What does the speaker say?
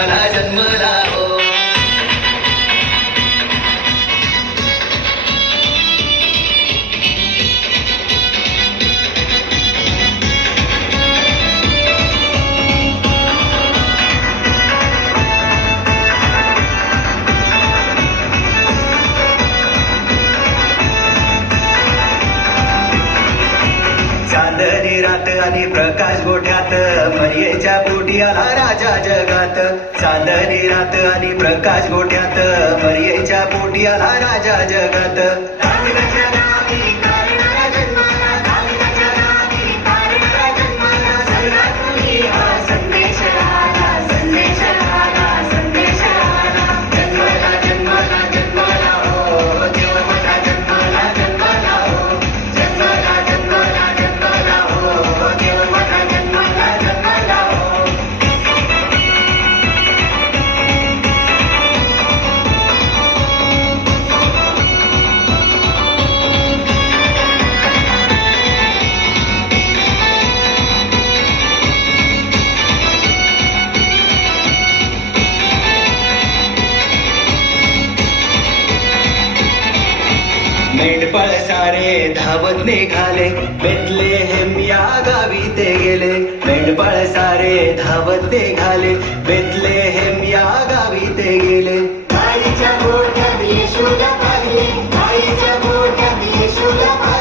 जन्मला जन्मला हो. चांदणी रात आणि प्रकाश गोठ्यात मर्येच्या पोटी आला राजा जगात. चांदणी रात आणि प्रकाश गोठ्यात मर्येच्या पोटी आला राजा जगात. मेंढपाळ सारे धावत निघाले बेथलेहेम या गावी ते गेले. मेंढपाळ सारे धावत निघाले बेथलेहेम या गावी ते गेले. गाईच्या गोठ्यात येशूला पाहिले, गाईच्या गोठ्यात येशूला पाहिले.